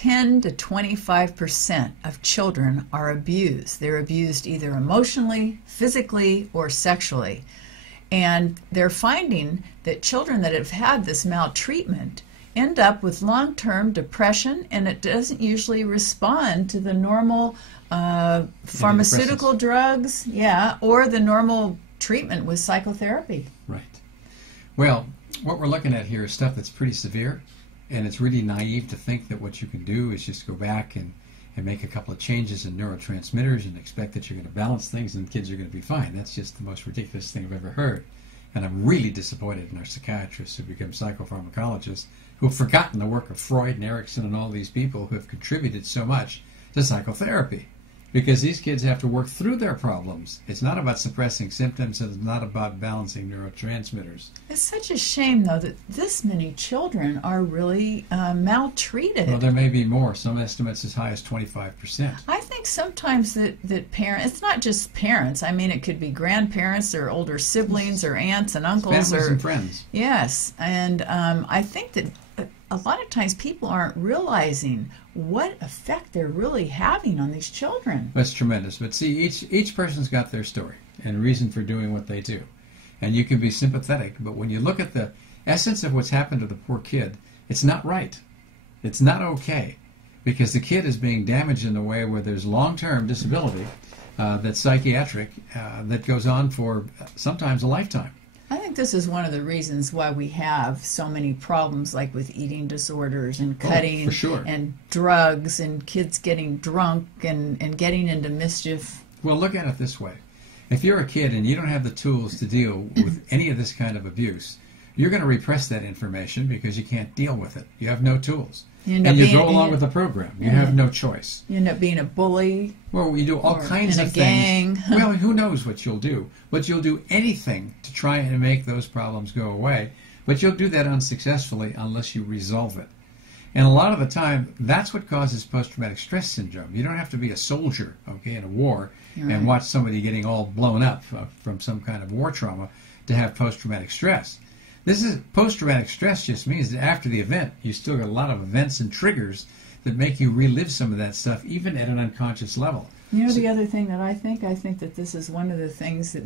10 to 25% of children are abused. They're abused either emotionally, physically, or sexually. And they're finding that children that have had this maltreatment end up with long-term depression, and it doesn't usually respond to the normal pharmaceutical drugs, or the normal treatment with psychotherapy. Right. Well, what we're looking at here is stuff that's pretty severe, and it's really naive to think that what you can do is just go back and make a couple of changes in neurotransmitters and expect that you're going to balance things and kids are going to be fine. That's just the most ridiculous thing I've ever heard. And I'm really disappointed in our psychiatrists who become psychopharmacologists who have forgotten the work of Freud and Erickson and all these people who have contributed so much to psychotherapy. Because these kids have to work through their problems. It's not about suppressing symptoms, and it's not about balancing neurotransmitters. It's such a shame, though, that this many children are really maltreated. Well, there may be more. Some estimates as high as 25%. I think sometimes that parents, it's not just parents. I mean, it could be grandparents or older siblings or aunts and uncles. Families and friends. Yes, and I think that a lot of times people aren't realizing what effect they're really having on these children. That's tremendous. But see, each person's got their story and reason for doing what they do. And you can be sympathetic, but when you look at the essence of what's happened to the poor kid, it's not right. It's not okay. Because the kid is being damaged in a way where there's long-term disability that's psychiatric that goes on for sometimes a lifetime. I think this is one of the reasons why we have so many problems, like with eating disorders and cutting and drugs and kids getting drunk and getting into mischief. Well, look at it this way. If you're a kid and you don't have the tools to deal with any of this kind of abuse, you're going to repress that information because you can't deal with it. You have no tools. And you go along with the program. You have no choice. You end up being a bully. Well, you do all kinds of things. Well, who knows what you'll do. But you'll do anything to try and make those problems go away. But you'll do that unsuccessfully unless you resolve it. And a lot of the time, that's what causes post-traumatic stress syndrome. You don't have to be a soldier, okay, in a war and watch somebody getting all blown up from some kind of war trauma to have post-traumatic stress. This is post-traumatic stress just means that after the event, you still got a lot of events and triggers that make you relive some of that stuff, even at an unconscious level. You know, the other thing that I think that this is one of the things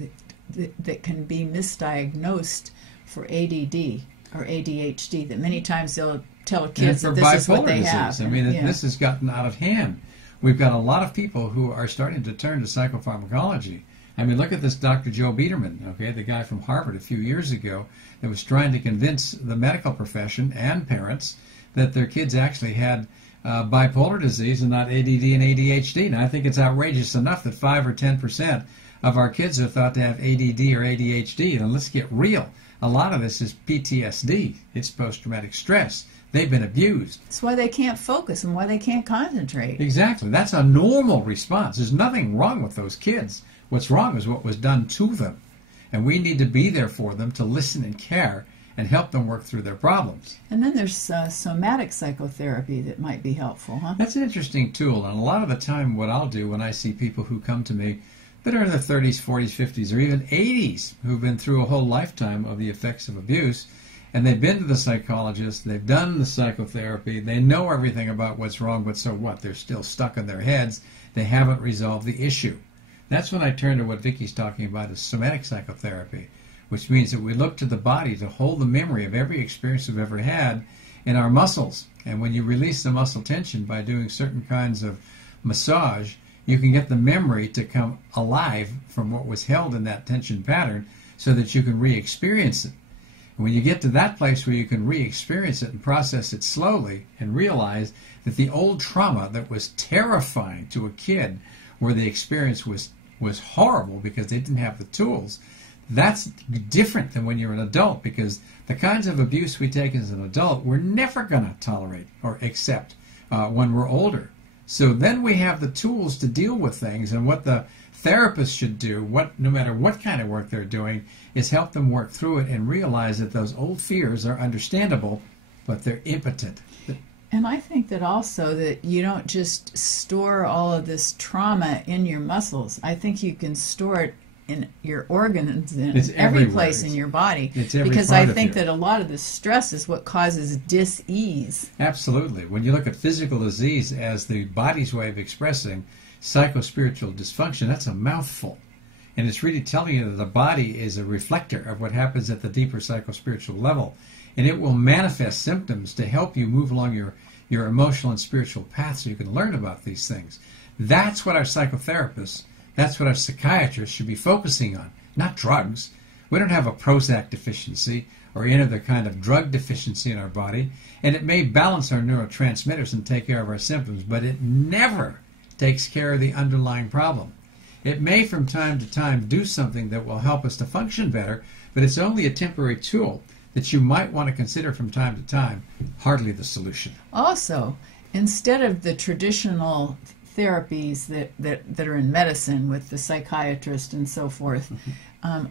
that can be misdiagnosed for ADD or ADHD, that many times they'll tell kids that this is what they have. I mean, this has gotten out of hand. We've got a lot of people who are starting to turn to psychopharmacology. I mean, look at this Dr. Joe Biederman, okay, the guy from Harvard a few years ago that was trying to convince the medical profession and parents that their kids actually had bipolar disease and not ADD and ADHD. Now, I think it's outrageous enough that 5 or 10% of our kids are thought to have ADD or ADHD. And let's get real. A lot of this is PTSD. It's post-traumatic stress. They've been abused. That's why they can't focus and why they can't concentrate. Exactly. That's a normal response. There's nothing wrong with those kids. What's wrong is what was done to them. And we need to be there for them to listen and care and help them work through their problems. And then there's somatic psychotherapy that might be helpful, huh? That's an interesting tool. And a lot of the time what I'll do when I see people who come to me that are in their 30s, 40s, 50s, or even 80s who've been through a whole lifetime of the effects of abuse, and they've been to the psychologist, they've done the psychotherapy, they know everything about what's wrong, but so what? They're still stuck in their heads. They haven't resolved the issue. That's when I turn to what Vicki's talking about as somatic psychotherapy, which means that we look to the body to hold the memory of every experience we've ever had in our muscles. And when you release the muscle tension by doing certain kinds of massage, you can get the memory to come alive from what was held in that tension pattern so that you can re-experience it. And when you get to that place where you can re-experience it and process it slowly and realize that the old trauma that was terrifying to a kid, where the experience was horrible because they didn't have the tools, that's different than when you're an adult, because the kinds of abuse we take as an adult we're never going to tolerate or accept when we're older. So then we have the tools to deal with things, and what the therapist should do, no matter what kind of work they're doing, is help them work through it and realize that those old fears are understandable, but they're impotent. And I think that also that you don't just store all of this trauma in your muscles. I think you can store it in your organs, in It's every everywhere. place in your body. It's every Because part I of think you. that a lot of the stress is what causes dis-ease. Absolutely. When you look at physical disease as the body's way of expressing psychospiritual dysfunction, that's a mouthful. And it's really telling you that the body is a reflector of what happens at the deeper psychospiritual level. And it will manifest symptoms to help you move along your emotional and spiritual path so you can learn about these things. That's what our psychotherapists, that's what our psychiatrists should be focusing on, not drugs. We don't have a Prozac deficiency or any other kind of drug deficiency in our body, and it may balance our neurotransmitters and take care of our symptoms, but it never takes care of the underlying problem. It may from time to time do something that will help us to function better, but it's only a temporary tool that you might want to consider from time to time, hardly the solution. Also, instead of the traditional therapies that are in medicine with the psychiatrist and so forth,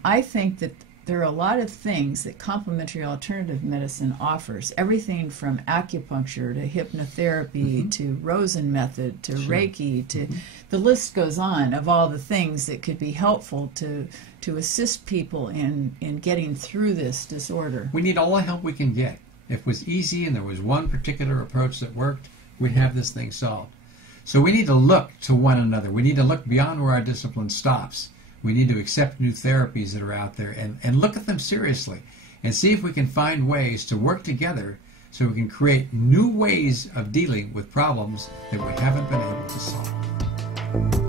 I think that there are a lot of things that complementary alternative medicine offers. Everything from acupuncture to hypnotherapy to Rosen method to Reiki to the list goes on of all the things that could be helpful to assist people in getting through this disorder. We need all the help we can get. If it was easy and there was one particular approach that worked, we'd have this thing solved. So we need to look to one another. We need to look beyond where our discipline stops. We need to accept new therapies that are out there and look at them seriously and see if we can find ways to work together so we can create new ways of dealing with problems that we haven't been able to solve.